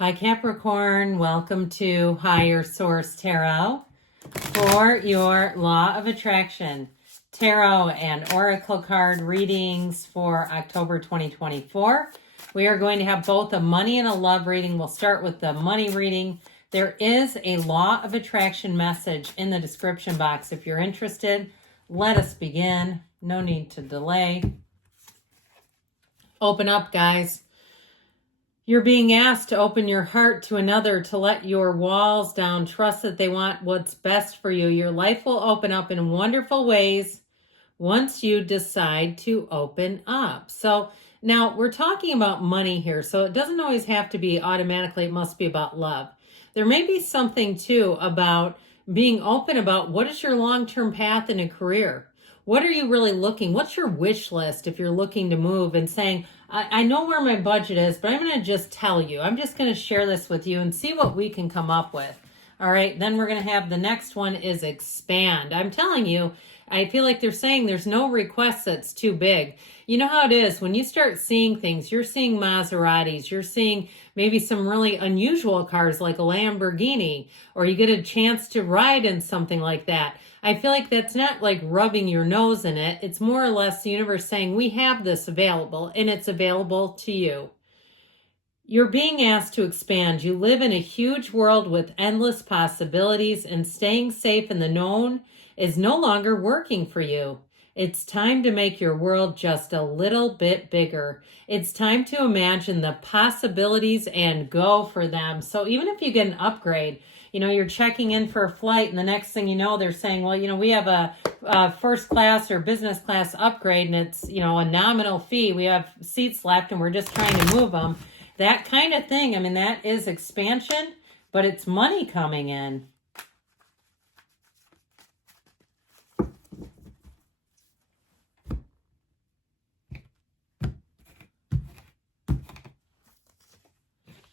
Hi Capricorn, welcome to Higher Source Tarot for your Law of Attraction Tarot and Oracle card readings for October 2024. We are going to have both a money and a love reading. We'll start with the money reading. There is a Law of Attraction message in the description box if you're interested. Let us begin. No need to delay. Open up, guys. You're being asked to open your heart to another, to let your walls down. Trust that they want what's best for you. Your life will open up in wonderful ways once you decide to open up. So now we're talking about money here. So it doesn't always have to be automatically, it must be about love. There may be something too about being open about what is your long-term path in a career. What are you really looking? What's your wish list if you're looking to move and saying, I know where my budget is, but I'm going to just tell you. I'm just going to share this with you and see what we can come up with. All right, then we're going to have the next one is expand. I'm telling you, I feel like they're saying there's no request that's too big. You know how it is when you start seeing things, you're seeing Maseratis, you're seeing maybe some really unusual cars like a Lamborghini, or you get a chance to ride in something like that. I feel like that's not like rubbing your nose in it. It's more or less the universe saying we have this available and it's available to you. You're being asked to expand. You live in a huge world with endless possibilities, and staying safe in the known is no longer working for you. It's time to make your world just a little bit bigger. It's time to imagine the possibilities and go for them. So even if you get an upgrade, you're checking in for a flight and the next thing you know, they're saying, well, we have a first class or business class upgrade and it's, a nominal fee. We have seats left and we're just trying to move them. That kind of thing. I mean, that is expansion, but it's money coming in.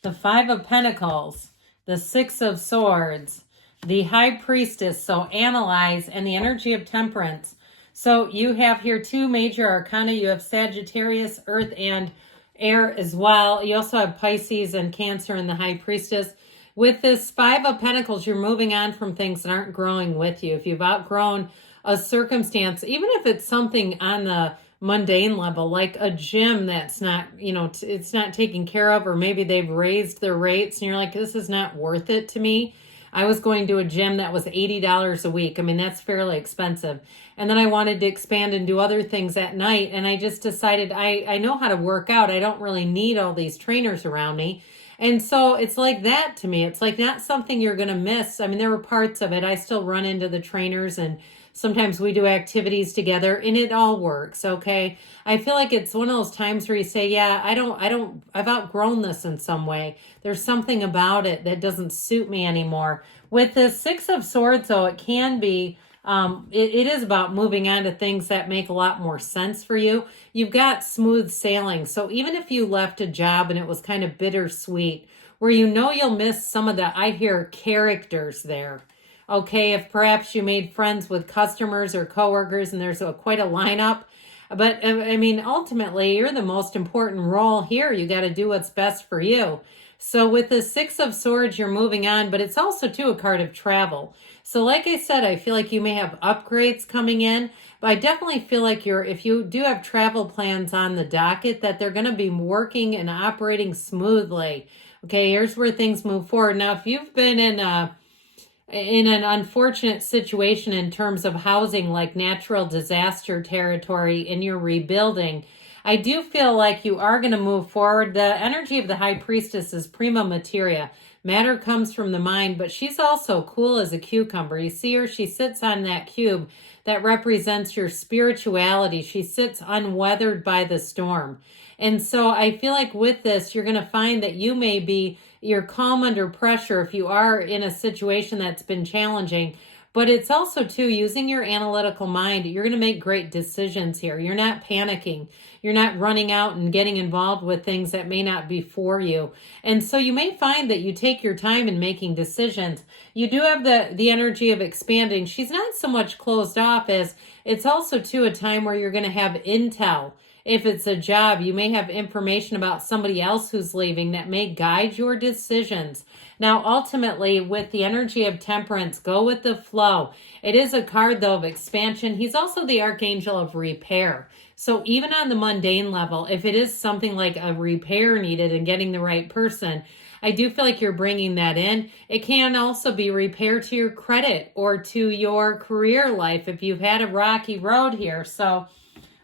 The Five of Pentacles, the Six of Swords, the High Priestess, so analyze, and the energy of Temperance. So you have here two major arcana. You have Sagittarius, Earth, and Air as well. You also have Pisces and Cancer in the High Priestess. With this Five of Pentacles, you're moving on from things that aren't growing with you. If you've outgrown a circumstance, even if it's something on the mundane level, like a gym that's not, it's not taken care of, or maybe they've raised their rates and you're like, this is not worth it to me. I was going to a gym that was $80 a week. I mean, that's fairly expensive. And then I wanted to expand and do other things at night. And I just decided I know how to work out. I don't really need all these trainers around me. And so it's like that to me. It's like not something you're going to miss. I mean, there were parts of it. I still run into the trainers and sometimes we do activities together and it all works. Okay. I feel like it's one of those times where you say, yeah, I've outgrown this in some way. There's something about it that doesn't suit me anymore. With the Six of Swords, though, it can be, it is about moving on to things that make a lot more sense for you. You've got smooth sailing. So even if you left a job and it was kind of bittersweet, where you'll miss some of the, I hear, characters there. Okay, if perhaps you made friends with customers or coworkers and there's quite a lineup. But I mean, ultimately, you're the most important role here. You got to do what's best for you. So with the Six of Swords, you're moving on, but it's also too a card of travel. So like I said, I feel like you may have upgrades coming in, but I definitely feel like if you do have travel plans on the docket, that they're going to be working and operating smoothly. Okay, here's where things move forward. Now, if you've been in an unfortunate situation in terms of housing, like natural disaster territory, and you're rebuilding, I do feel like you are going to move forward. The energy of the High Priestess is prima materia. Matter comes from the mind, but she's also cool as a cucumber. You see her, she sits on that cube that represents your spirituality. She sits unweathered by the storm. And so I feel like with this, you're going to find that you're calm under pressure if you are in a situation that's been challenging. But it's also, too, using your analytical mind. You're going to make great decisions here. You're not panicking. You're not running out and getting involved with things that may not be for you. And so you may find that you take your time in making decisions. You do have the energy of expanding. She's not so much closed off as it's also, too, a time where you're going to have intel. If it's a job, you may have information about somebody else who's leaving that may guide your decisions. Now, ultimately, with the energy of temperance, go with the flow. It is a card, though, of expansion. He's also the archangel of repair. So even on the mundane level, if it is something like a repair needed and getting the right person, I do feel like you're bringing that in. It can also be repair to your credit or to your career life if you've had a rocky road here. So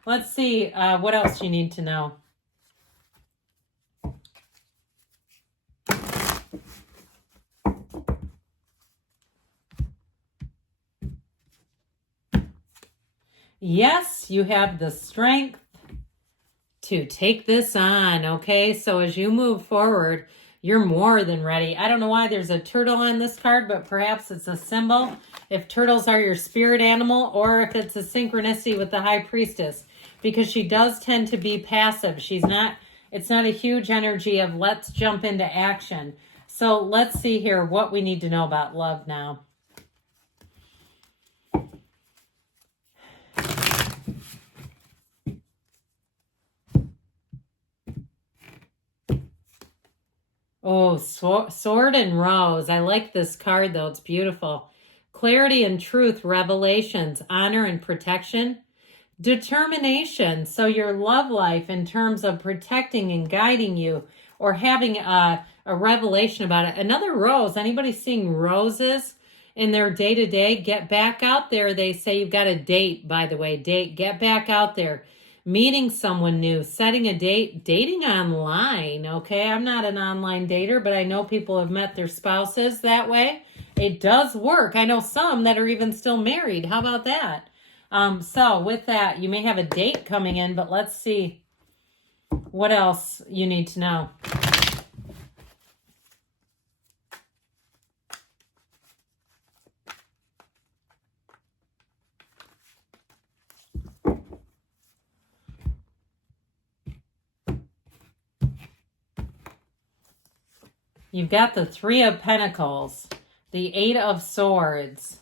let's see what else you need to know. Yes, you have the strength to take this on, okay? So as you move forward, you're more than ready. I don't know why there's a turtle on this card, but perhaps it's a symbol. If turtles are your spirit animal, or if it's a synchronicity with the High Priestess, because she does tend to be passive. It's not a huge energy of let's jump into action. So let's see here what we need to know about love now. Oh, sword and rose. I like this card, though. It's beautiful. Clarity and truth, revelations, honor and protection, determination. So your love life in terms of protecting and guiding you, or having a revelation about it. Another rose. Anybody seeing roses in their day-to-day? Get back out there. They say you've got a date, by the way. Get back out there. Meeting someone new, setting a date, dating online, okay? I'm not an online dater, but I know people have met their spouses that way. It does work. I know some that are even still married. How about that? So with that, you may have a date coming in, but let's see what else you need to know. You've got the Three of Pentacles, the Eight of Swords,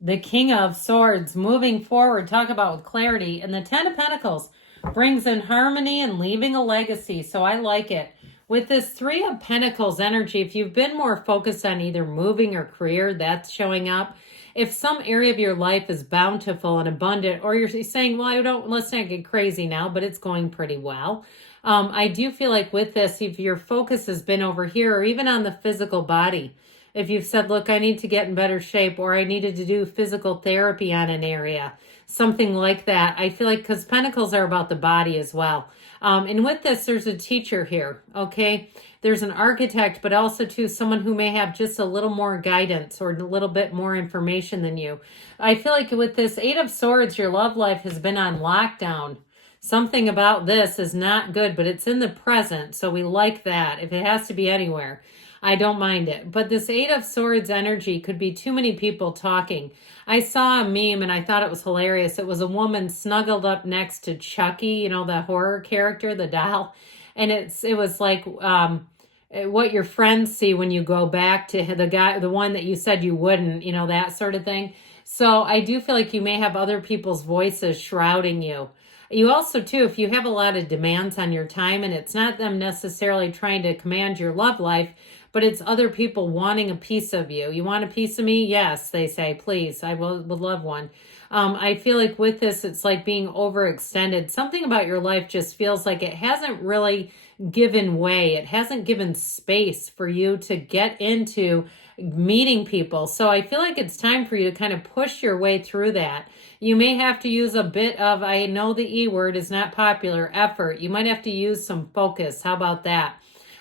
the King of Swords, moving forward, talk about with clarity, and the Ten of Pentacles brings in harmony and leaving a legacy, so I like it. With this Three of Pentacles energy, if you've been more focused on either moving or career, that's showing up. If some area of your life is bountiful and abundant, or you're saying, well, let's not get crazy now, but it's going pretty well. I do feel like with this, if your focus has been over here, or even on the physical body, if you've said, look, I need to get in better shape, or I needed to do physical therapy on an area, something like that. I feel like, because Pentacles are about the body as well. And with this, there's a teacher here, okay? There's an architect, but also too someone who may have just a little more guidance or a little bit more information than you. I feel like with this Eight of Swords, your love life has been on lockdown. Something about this is not good, but it's in the present, so we like that. If it has to be anywhere, I don't mind it. But this Eight of Swords energy could be too many people talking. I saw a meme and I thought it was hilarious. It was a woman snuggled up next to Chucky, you know, the horror character, the doll. And it was like what your friends see when you go back to the one that you said you wouldn't, you know, that sort of thing. So I do feel like you may have other people's voices shrouding you. You also, too, if you have a lot of demands on your time, and it's not them necessarily trying to command your love life, but it's other people wanting a piece of you. You want a piece of me? Yes, they say, please, I would love one. I feel like with this, it's like being overextended. Something about your life just feels like it hasn't really given way. It hasn't given space for you to get into meeting people. So I feel like it's time for you to kind of push your way through that. You may have to use a bit of, I know the E word is not popular, effort. You might have to use some focus. How about that?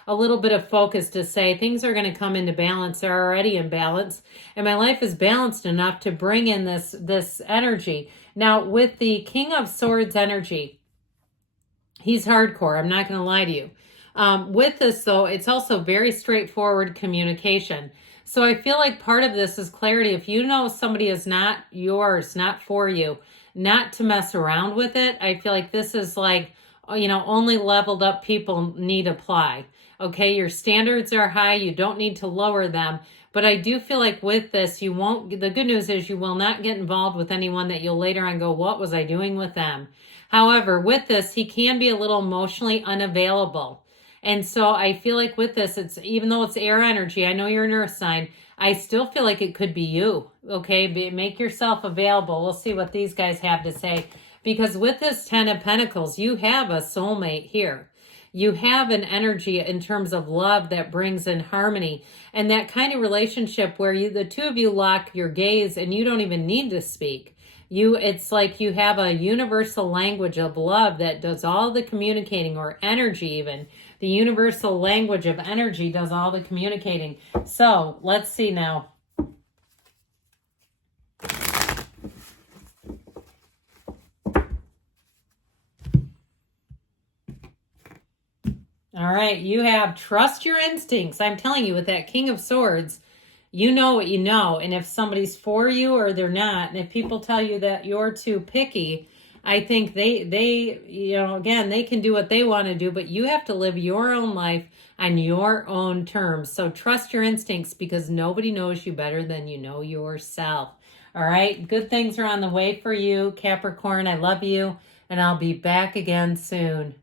A little bit of focus to say things are going to come into balance. They're already in balance. And my life is balanced enough to bring in this energy. Now, with the King of Swords energy, he's hardcore. I'm not going to lie to you. With this, though, it's also very straightforward communication. So I feel like part of this is clarity. If you know somebody is not yours, not for you, not to mess around with it, I feel like this is like, you know, only leveled up people need apply. Okay, your standards are high. You don't need to lower them. But I do feel like with this, you won't, the good news is you will not get involved with anyone that you'll later on go, what was I doing with them? However, with this, he can be a little emotionally unavailable. And so I feel like with this, it's, even though it's air energy, I know you're an earth sign, I still feel like it could be you. Okay, make yourself available. We'll see what these guys have to say. Because with this 10 of Pentacles, you have a soulmate here. You have an energy in terms of love that brings in harmony, and that kind of relationship where you, the two of you lock your gaze and you don't even need to speak. It's like you have a universal language of love that does all the communicating, or energy even. The universal language of energy does all the communicating. So let's see now. All right, you have trust your instincts. I'm telling you, with that King of Swords, you know what you know. And if somebody's for you or they're not, and if people tell you that you're too picky, I think they again, they can do what they want to do, but you have to live your own life on your own terms. So trust your instincts, because nobody knows you better than you know yourself. All right, good things are on the way for you, Capricorn. I love you, and I'll be back again soon.